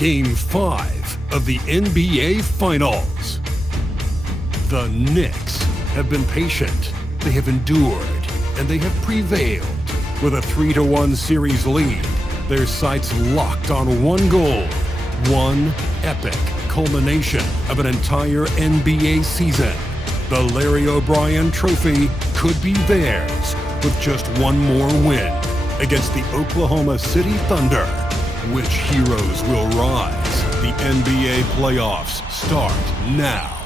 Game 5 of the NBA Finals. The Knicks have been patient, they have endured, and they have prevailed. With a 3-1 series lead, their sights locked on one goal, one epic culmination of an entire NBA season. The Larry O'Brien Trophy could be theirs with just one more win against the Oklahoma City Thunder. Which heroes will rise? The NBA playoffs start now.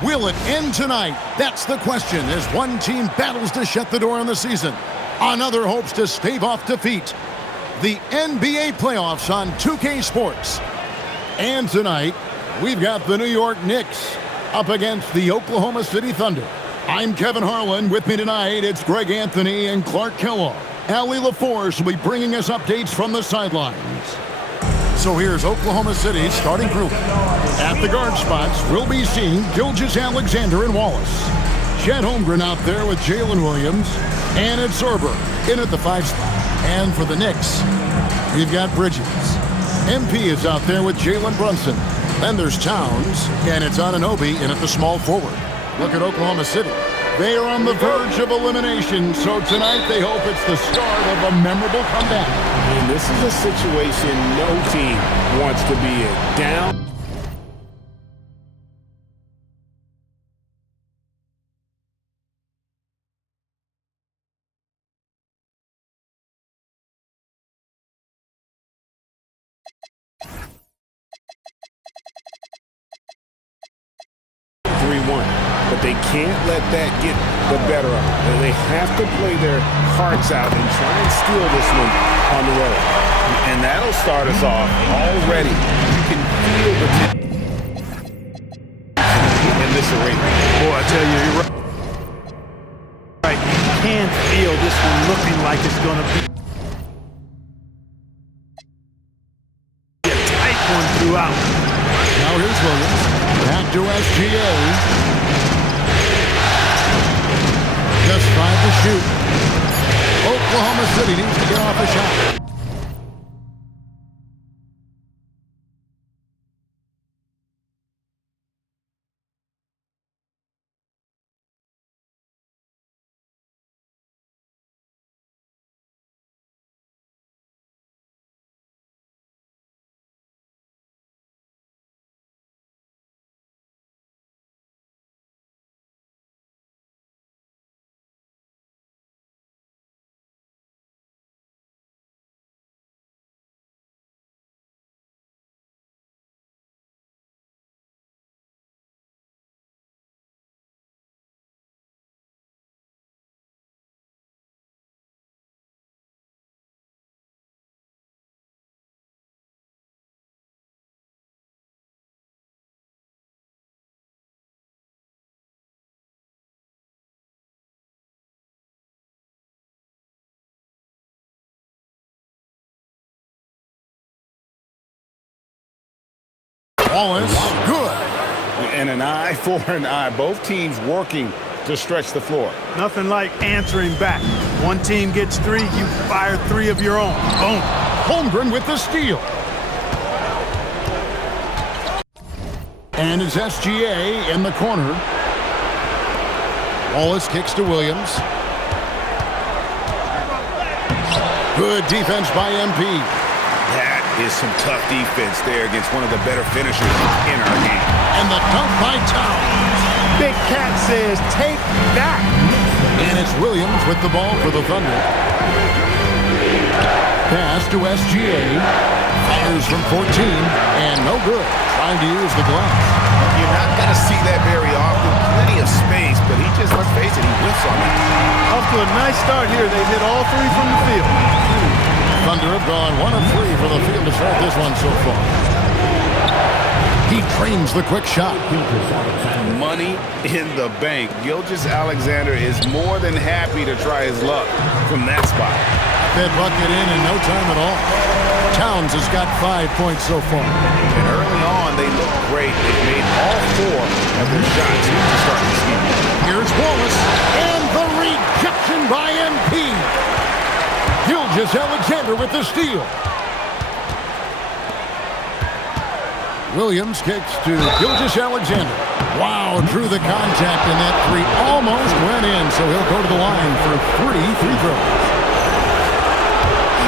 Will it end tonight? That's the question as one team battles to shut the door on the season. Another hopes to stave off defeat. The NBA playoffs on 2K Sports. And tonight, we've got the New York Knicks up against the Oklahoma City Thunder. I'm Kevin Harlan. With me tonight, it's Greg Anthony and Clark Kellogg. Allie LaForce will be bringing us updates from the sidelines. So here's Oklahoma City's starting group. At the guard spots, we'll be seeing Gilgeous-Alexander and Wallace. Chet Holmgren out there with Jalen Williams. And it's Sorber in at the 5 spot. And for the Knicks, we've got Bridges. MP is out there with Jalen Brunson. Then there's Towns, and it's Anunoby in at the small forward. Look at Oklahoma City. They are on the verge of elimination, so tonight they hope it's the start of a memorable comeback. And this is a situation no team wants to be in. Down. But they can't let that get the better of them. And they have to play their hearts out and try and steal this one on the road. And that'll start us off already. You can feel the in this arena. Boy, I tell you, you're right. You can feel this one looking like it's going to be a tight one throughout. Now here's Williams. Back to SGA. Just 5 to shoot. Oklahoma City needs to get off a shot. Wallace, good. And an eye for an eye. Both teams working to stretch the floor. Nothing like answering back. One team gets 3, you fire 3 of your own. Boom. Holmgren with the steal. And it's SGA in the corner. Wallace kicks to Williams. Good defense by MP. That is some tough defense there against one of the better finishers in our game. And the dunk by Towns. Big Cat says, take that. And it's Williams with the ball for the Thunder. Pass to SGA. Fires from 14. And no good. Trying to use the glass. You're not going to see that very often. Plenty of space, but he just, let's face it, he whiffs on it. Off to a nice start here. They hit all 3 from the field. Thunder have gone 1 of 3 from the field to start this one so far. He trains the quick shot. Money in the bank. Gilgeous-Alexander is more than happy to try his luck from that spot. That bucket in no time at all. Towns has got 5 points so far. And early on, they look great. They've made all 4 of their shots to start this game. Here's Wallace. And the rejection by MP. Gilgeous Gilgeous-Alexander with the steal. Williams kicks to Gilgeous-Alexander. Wow, drew the contact, and that three almost went in, so he'll go to the line for 3 free throws.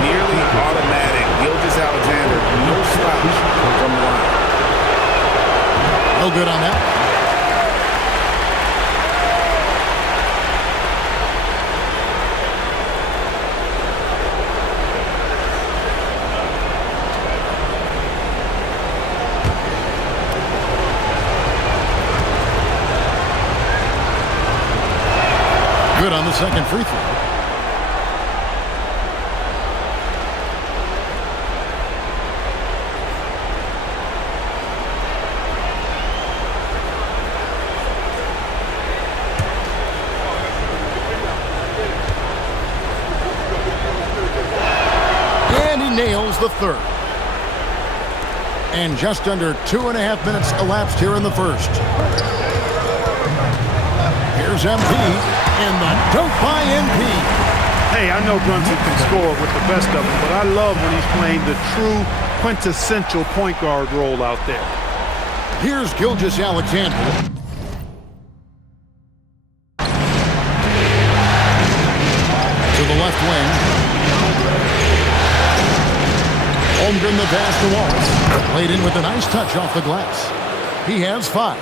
Nearly automatic. Gilgeous-Alexander, no slouch from the line. No good on that. Good on the second free throw. And he nails the third. And just under 2.5 minutes elapsed here in the first. Here's MP. And the dunk by MP. Hey, I know Brunson can score with the best of them, but I love when he's playing the true quintessential point guard role out there. Here's Gilgeous-Alexander. To the left wing. Holmgren the pass to Wallace. Played in with a nice touch off the glass. He has 5.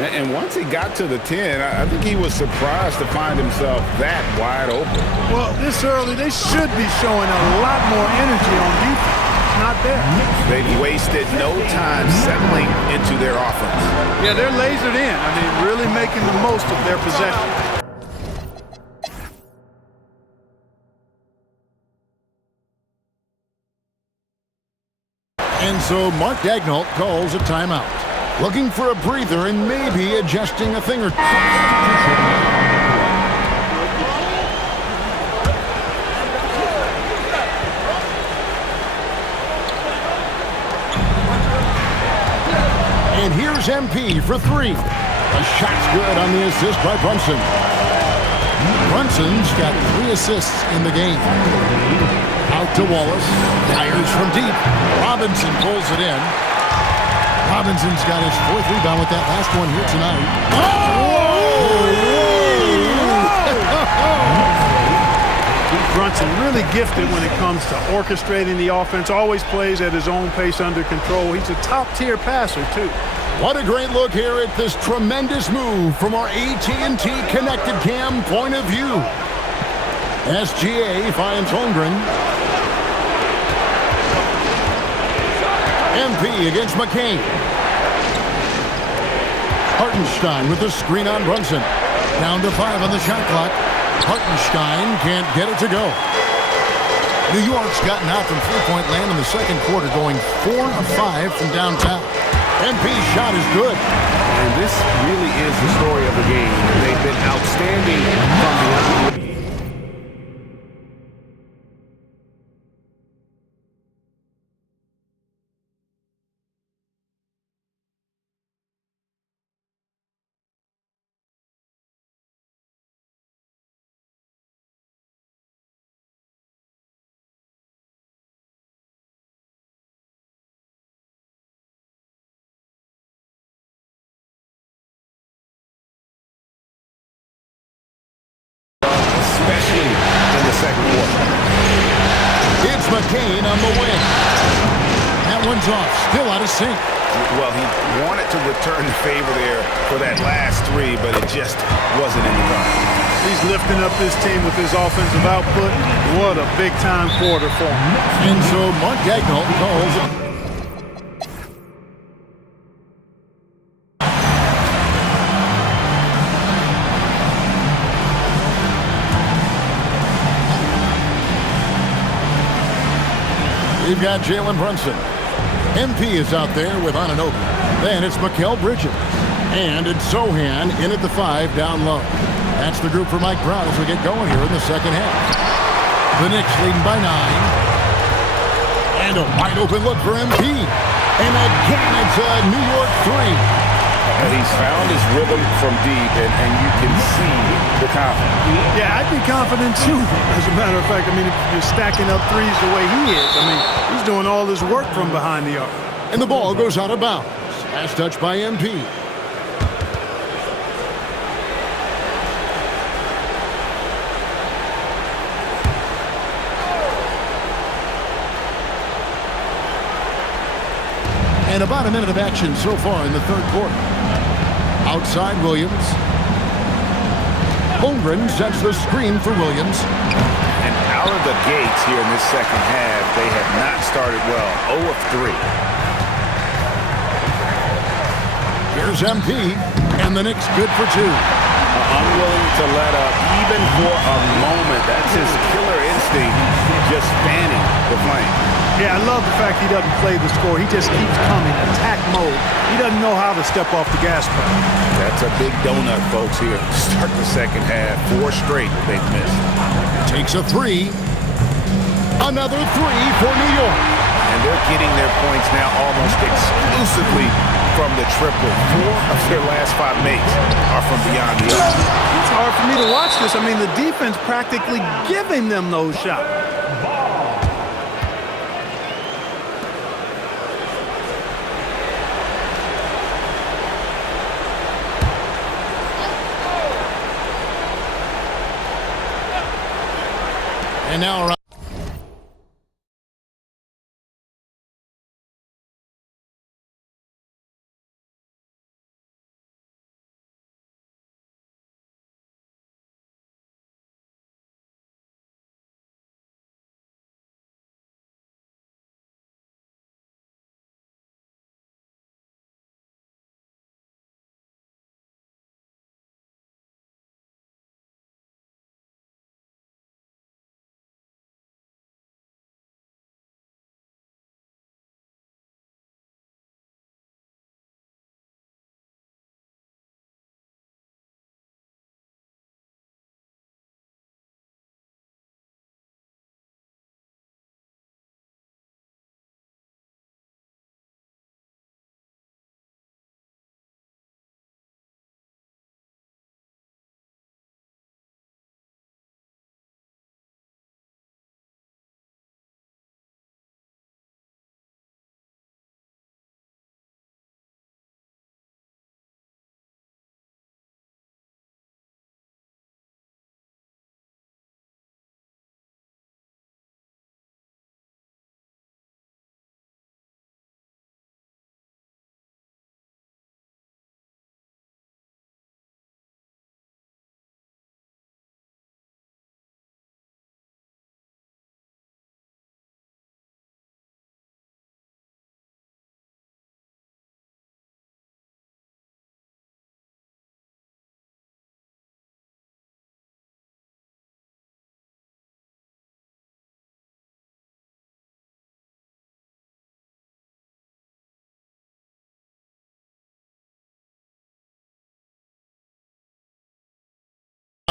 And once he got to the 10, I think he was surprised to find himself that wide open. Well, this early, they should be showing a lot more energy on defense. It's not there. They've wasted no time settling into their offense. Yeah, they're lasered in. I mean, really making the most of their possession. And so Mark Daigneault calls a timeout. Looking for a breather and maybe adjusting a thing or two. And here's MP for 3. The shot's good on the assist by Brunson. Brunson's got 3 assists in the game. Out to Wallace. Fires from deep. Robinson pulls it in. Robinson's got his 4th rebound with that last one here tonight. Brunson really gifted when it comes to orchestrating the offense. Always plays at his own pace under control. He's a top-tier passer, too. What a great look here at this tremendous move from our AT&T Connected Cam point of view. SGA finds Holmgren. MP against McCain. Hartenstein with the screen on Brunson. Down to 5 on the shot clock. Hartenstein can't get it to go. New York's gotten out from three-point land in the second quarter, going 4 of 5 from downtown. MP's shot is good. And this really is the story of the game. They've been outstanding from the McCain on the wing. That one's off. Still out of sync. Well, he wanted to return the favor there for that last 3, but it just wasn't in the run. He's lifting up this team with his offensive output. What a big-time quarter for him. And so Mark Daigneault calls it. We've got Jalen Brunson. MP is out there with Anunoby. Then it's Mikal Bridges. And it's Sochan in at the 5 down low. That's the group for Mike Brown as we get going here in the second half. The Knicks leading by 9. And a wide open look for MP. And again, it's a New York 3. He's found his rhythm from deep, and you can see the confidence. Yeah, I'd be confident too, as a matter of fact. I mean, if you're stacking up threes the way he is, I mean, he's doing all this work from behind the arc. And the ball goes out of bounds. Pass touch by MP. And about a minute of action so far in the third quarter. Outside Williams. Holmgren sets the screen for Williams. And out of the gates here in this second half, they have not started well. 0 of 3. Here's MP, and the Knicks good for 2. Unwilling to let up even for a moment. That's his killer instinct, just fanning the flame. Yeah, I love the fact he doesn't play the score. He just keeps coming, attack mode. He doesn't know how to step off the gas pedal. That's a big donut, folks, here. Start the second half. 4 straight they've missed. Takes a 3. Another 3 for New York. And they're getting their points now almost exclusively from the triple. 4 of their last 5 makes are from beyond the arc. It's hard for me to watch this. I mean, the defense practically giving them those shots. And now around.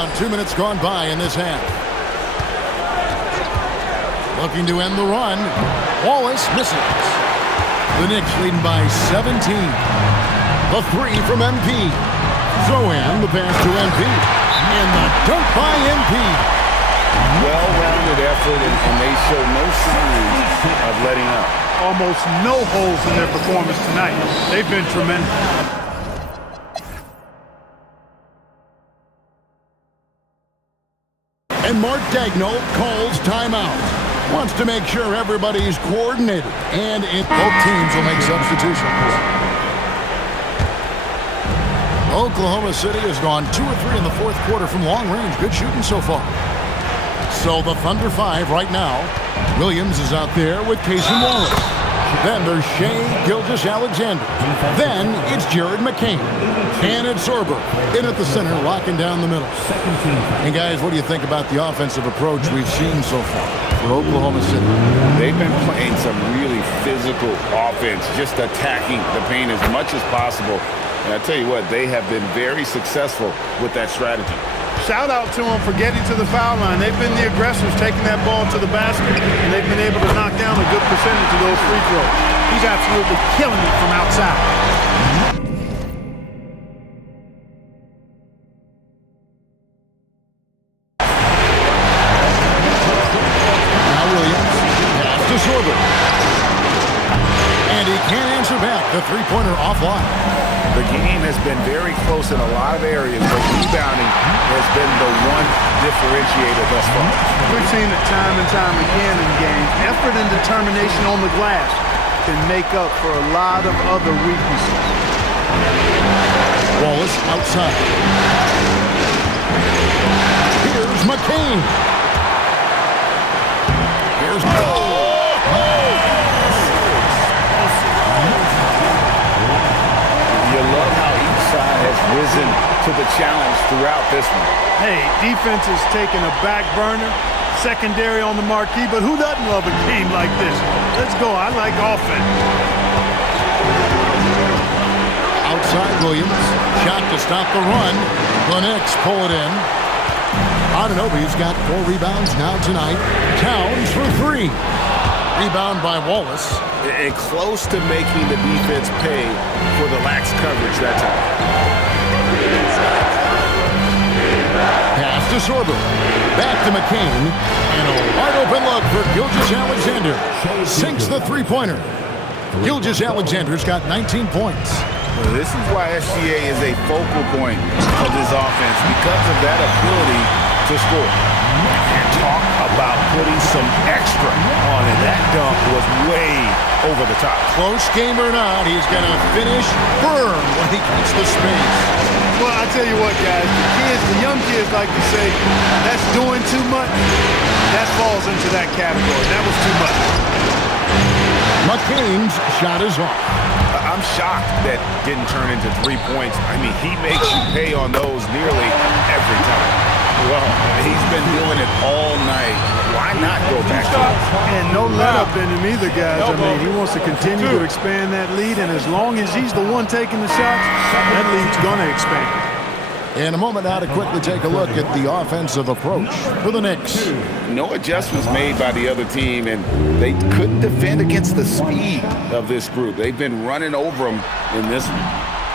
Around 2 minutes gone by in this half. Looking to end the run. Wallace misses. The Knicks leading by 17. The 3 from MP. Zohan, the pass to MP. And the dunk by MP. Well-rounded effort, and they show no signs of letting up. Almost no holes in their performance tonight. They've been tremendous. And Mark Daigneault calls timeout. Wants to make sure everybody's coordinated. And both teams will make substitutions. Oklahoma City has gone 2 or 3 in the fourth quarter from long range. Good shooting so far. So the Thunder 5 right now. Williams is out there with Casey Wallace. Then there's Shai Gilgeous-Alexander. Then it's Jared McCain. And it's Sorber in at the center, locking down the middle. And guys, what do you think about the offensive approach we've seen so far for Oklahoma City? They've been playing some really physical offense, just attacking the paint as much as possible. And I tell you what, they have been very successful with that strategy. Shout out to them for getting to the foul line. They've been the aggressors, taking that ball to the basket, and they've been able to knock down a good percentage of those free throws. He's absolutely killing it from outside. the three-pointer offline. The game has been very close in a lot of areas, but rebounding has been the one differentiator thus far. We've seen it time and time again in games. Effort and determination on the glass can make up for a lot of other weaknesses. Wallace outside. Here's McCain. Here's You love how each side has risen to the challenge throughout this one. Hey, defense is taking a back burner, secondary on the marquee, but who doesn't love a game like this? Let's go. I like offense. outside Williams. Shot to stop the run. The Knicks pull it in. Anunoby's got 4 rebounds now tonight. Towns for 3. Rebound by Wallace. And close to making the defense pay for the lax coverage that time. Pass to Sorber. Back to McCain. And a wide open look for Gilgeous-Alexander. Sinks the three-pointer. Gilgeous-Alexander's got 19 points. Well, this is why SGA is a focal point of this offense, because of that ability to score. And talk about putting some extra on it. That dunk was way over the top. Close game or not, he's going to finish firm when he gets the space. Well, I tell you what, guys, the young kids like to say, that's doing too much. That falls into that category. That was too much. McCain's shot is off. I'm shocked that didn't turn into 3 points. I mean, he makes you pay on those nearly every time. Well, he's been doing it all night. Why not go back to it? And no let-up in him either, guys. I mean, he wants to continue to expand that lead, and as long as he's the one taking the shots, that lead's going to expand. In a moment now to quickly take a look at the offensive approach for the Knicks. No adjustments made by the other team, and they couldn't defend against the speed of this group. They've been running over them in this one.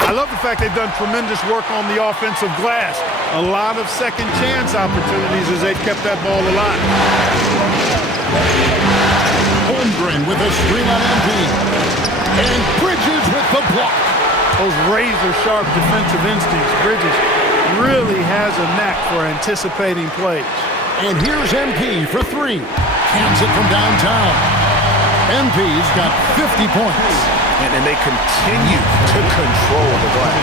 I love the fact they've done tremendous work on the offensive glass. A lot of second chance opportunities as they've kept that ball alive. Holmgren with a screen on MP. And Bridges with the block. Those razor-sharp defensive instincts. Bridges really has a knack for anticipating plays. And here's MP for 3. Cans it from downtown. MP's got 50 points. And they continue to control the glass.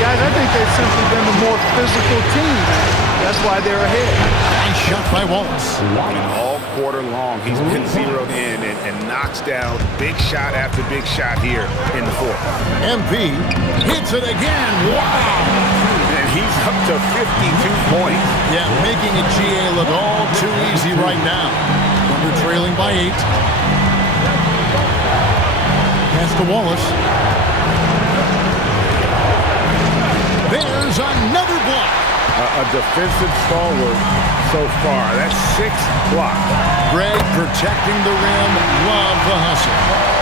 Guys, I think they've simply been the more physical team. That's why they're ahead. Nice shot by Wallace. And all quarter long, he's been zeroed in and knocks down big shot after big shot here in the fourth. MP hits it again. Wow! And he's up to 52 points. Yeah, making a GA look all too easy right now. Thunder trailing by 8. Pass to Wallace. There's another block. A defensive stalwart so far. That's 6 blocks. Greg protecting the rim. Love the hustle.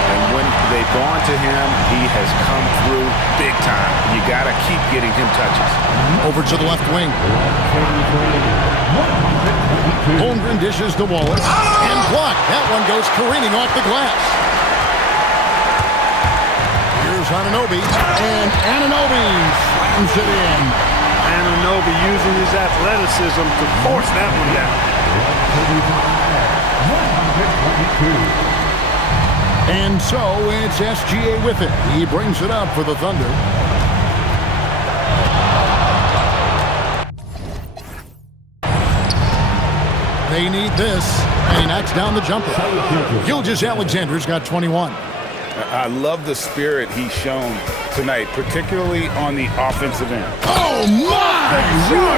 And when they've gone to him, he has come through big time. You got to keep getting him touches. Over to the left wing. Holmgren dishes to Wallace. And blocked. That one goes careening off the glass. Here's Anunoby. And Anunoby slams it in. Anunoby using his athleticism to force that one down. And so it's SGA with it. He brings it up for the Thunder. They need this. And he knocks down the jumper. Gilgeous-Alexander's got 21. I love the spirit he's shown tonight, particularly on the offensive end. Oh, my! Wow!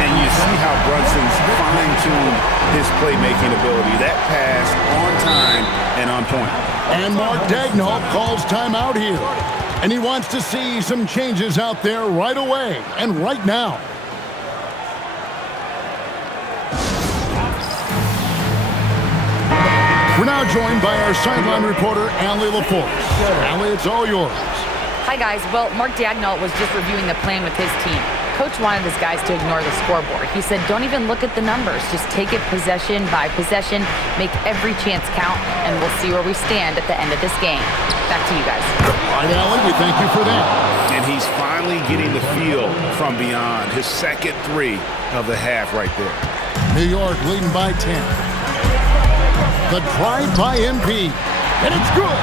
And you see how Brunson's fine-tuned his playmaking ability. That pass on time and on point. And Mark Daigneault calls timeout here. And he wants to see some changes out there right away and right now. We're now joined by our sideline reporter, Allie LaForce. Allie, it's all yours. Hi, guys. Well, Mark Daigneault was just reviewing the plan with his team. Coach wanted his guys to ignore the scoreboard. He said, don't even look at the numbers. Just take it possession by possession, make every chance count, and we'll see where we stand at the end of this game. Back to you guys. All right, Allen, we thank you for that. And he's finally getting the feel from beyond. His second three of the half right there. New York leading by 10. The drive by MP, and it's good.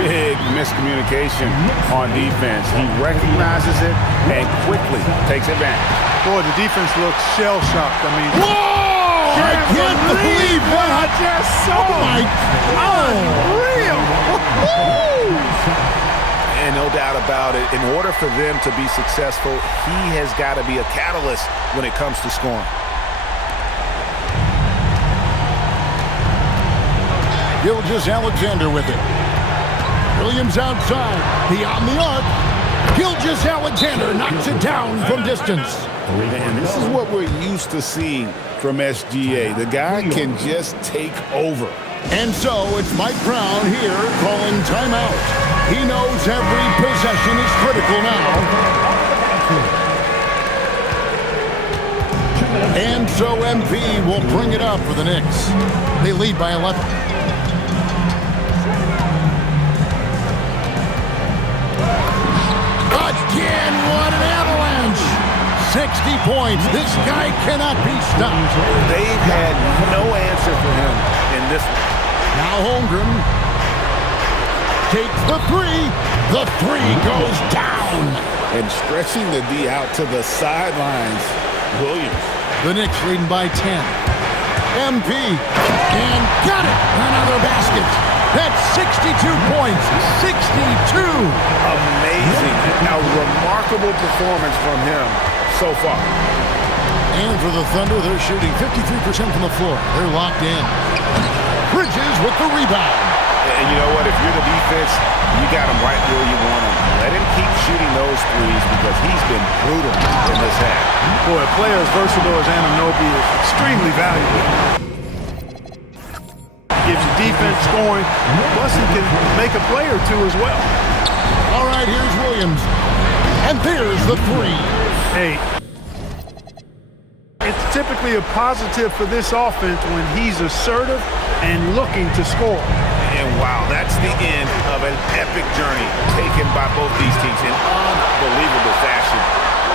Big miscommunication on defense. He recognizes it and quickly takes advantage. Boy, the defense looks shell-shocked. I mean, Whoa! I can't believe what I just saw. Oh, my God. unreal. And no doubt about it, in order for them to be successful, he has got to be a catalyst when it comes to scoring. Gilgeous-Alexander with it. Williams outside. Beyond the arc. Gilgeous-Alexander knocks it down from distance. And this is what we're used to seeing from SGA. The guy can just take over. And so it's Mike Brown here calling timeout. He knows every possession is critical now. And so MP will bring it up for the Knicks. They lead by 11. Again, what an avalanche! 60 points. This guy cannot be stopped. They've had no answer for him in this one. Now Holmgren takes the three. The three goes down. And stretching the D out to the sidelines, Williams. The Knicks leading by 10. MP. And got it. Another basket. That's 62 points. 62. Amazing. A remarkable performance from him so far. And for the Thunder, they're shooting 53% from the floor. They're locked in. Bridges with the rebound. And you know what? If you're the defense, you got him right where you want him. Let him keep shooting those threes because he's been brutal in this half. Boy, a player as versatile as Anunoby is extremely valuable. Gives you defense scoring, plus he can make a play or two as well. All right, here's Williams. And there's the three. Hey, it's typically a positive for this offense when he's assertive and looking to score. And wow, that's the end of an epic journey taken by both these teams in unbelievable fashion.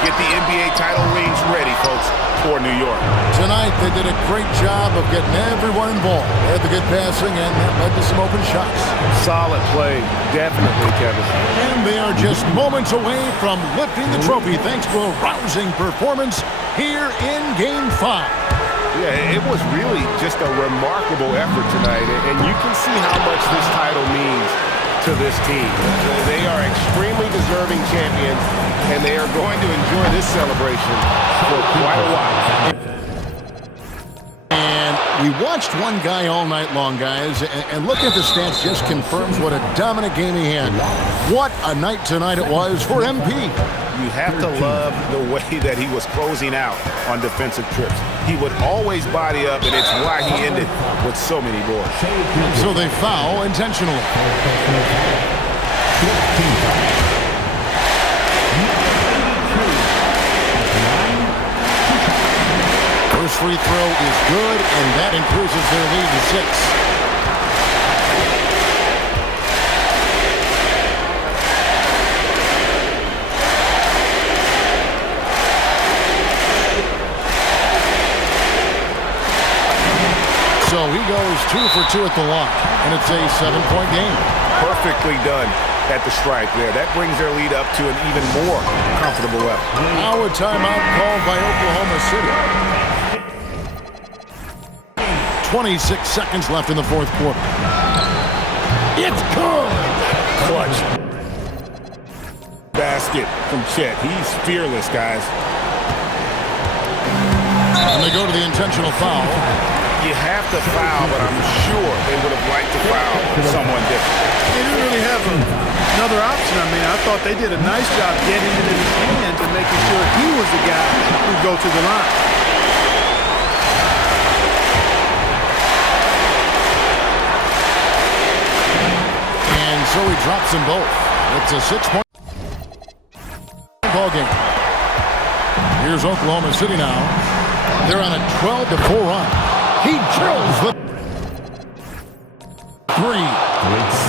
Get the NBA title rings ready, folks, for New York. Tonight, they did a great job of getting everyone involved. They had the good passing, and that led to some open shots. Solid play, definitely, Kevin. And they are just moments away from lifting the trophy thanks to a rousing performance here in Game 5. Yeah, it was really just a remarkable effort tonight, and you can see how much this title means to this team. They are extremely deserving champions, and they are going to enjoy this celebration for quite a while. And we watched one guy all night long, guys, and looking at the stats just confirms what a dominant game he had. What a night tonight it was for MP. You have to love the way that he was closing out on defensive trips. He would always body up, and it's why he ended with so many boards. So they foul intentionally. First free throw is good, and that increases their lead to 6. So he goes 2 for 2 at the line, and it's a 7-point game. Perfectly done at the stripe there. That brings their lead up to an even more comfortable level. Now a timeout called by Oklahoma City. 26 seconds left in the fourth quarter. It's good! Clutch. Basket from Chet. He's fearless, guys. And they go to the intentional foul. You have to foul, but I'm sure they would have liked to foul someone different. They didn't really have another option. I mean, I thought they did a nice job getting it in his hands and making sure he was the guy who'd go to the line. And so he drops them both. It's a 6-point ball game. Here's Oklahoma City now. They're on a 12-4 run. He drills the three.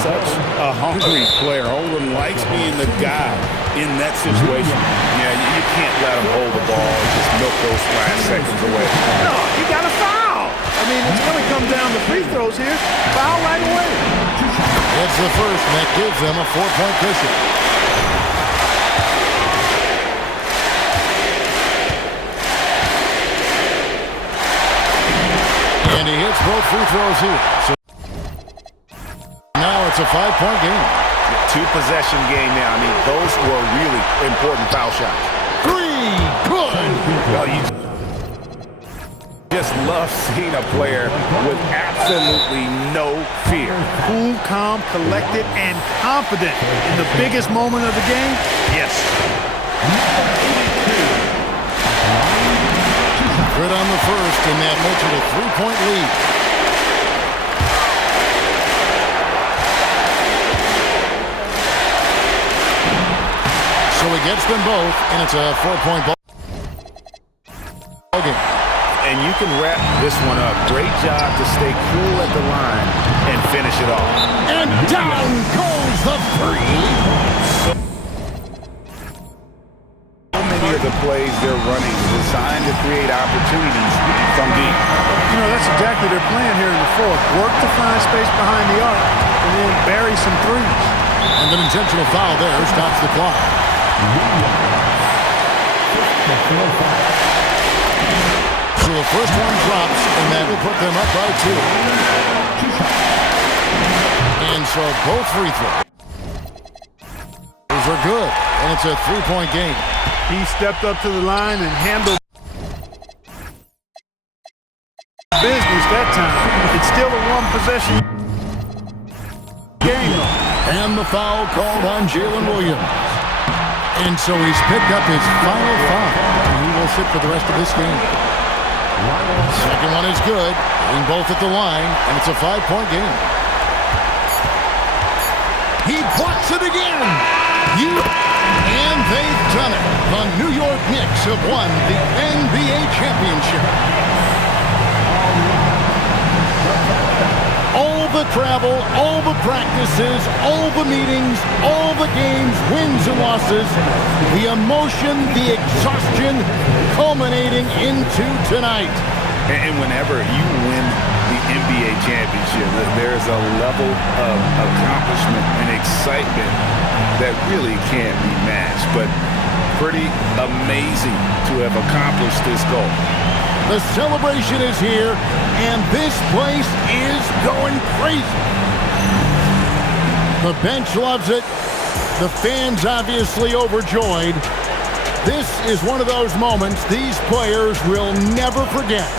Such a hungry player. Oldham likes being the guy in that situation. Yeah, you can't let him hold the ball and just milk those last seconds away. No, you got to foul. I mean, it's going to come down to free throws here. Foul right away. It's the first, and that gives them a 4-point cushion. And he hits both free throws here. So now it's a 5-point game. Two-possession game now. I mean, those were really important foul shots. Three, good. Well, you just love seeing a player with absolutely no fear. Cool, calm, collected, and confident in the biggest moment of the game. Yes. Good on the first, and that makes it a 3-point lead. So he gets them both, and it's a 4-point ball game. And you can wrap this one up. Great job to stay cool at the line and finish it off. And down goes the three. So many of the plays they're running designed to create opportunities from deep. You know, that's exactly their plan here in the fourth. Work to find space behind the arc and then bury some threes. And an intentional foul there stops the clock. So the first one drops, and that will put them up by 2. And so both free throws are good, and it's a 3-point game. He stepped up to the line and handled business that time. It's still a one-possession game, though. And the foul called on Jalen Williams. And so he's picked up his final foul, and he will sit for the rest of this game. Second one is good, being both at the line, and it's a 5-point game. He blocks it again. And they've done it. The New York Knicks have won the NBA championship. All the travel, all the practices, all the meetings, all the games, wins and losses, the emotion, the exhaustion culminating into tonight. And whenever you win the NBA championship, there's a level of accomplishment and excitement that really can't be matched. But pretty amazing to have accomplished this goal. The celebration is here, and this place is going crazy. The bench loves it. The fans obviously overjoyed. This is one of those moments these players will never forget.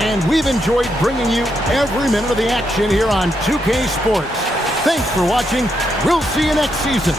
And we've enjoyed bringing you every minute of the action here on 2K Sports. Thanks for watching. We'll see you next season.